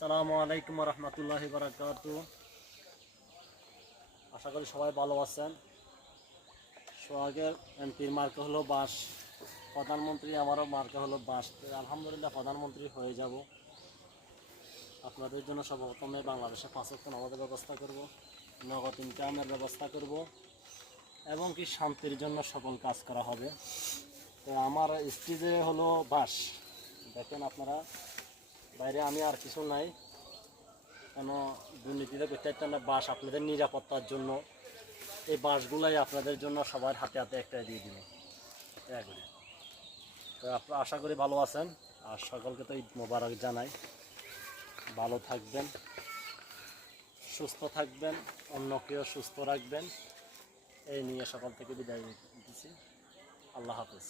আসসালামু আলাইকুম রহমতুল্লাহি বারাকাতু। আশা করি সবাই ভালো আছেন। সোহাগের এমপির মার্কা হলো বাস, প্রধানমন্ত্রী আমারও মার্কা হলো বাস। আলহামদুলিল্লাহ প্রধানমন্ত্রী হয়ে যাব। আপনাদের জন্য সর্বপ্রথমে বাংলাদেশে 5 ওয়াক্ত নামাজের ব্যবস্থা করব, নগদ ইনকামের ব্যবস্থা করব এবং কি শান্তির জন্য সকল কাজ করা হবে। তো আমার স্টেজে হলো বাস, দেখেন আপনারা বাইরে আমি আর কিছু নাই, কেন দুর্নীতিতে করতে না। বাস আপনাদের নিরাপত্তার জন্য, এই বাসগুলাই আপনাদের জন্য সবার হাতে হাতে একটা দিয়ে দিব। তো আপনারা আশা করি ভালো আছেন, আর সকলকে তো ঈদ মোবারক জানাই। ভালো থাকবেন, সুস্থ থাকবেন, অন্যকেও সুস্থ রাখবেন, এই নিয়ে সকাল থেকে বিদায় দিচ্ছি। আল্লাহ হাফেজ।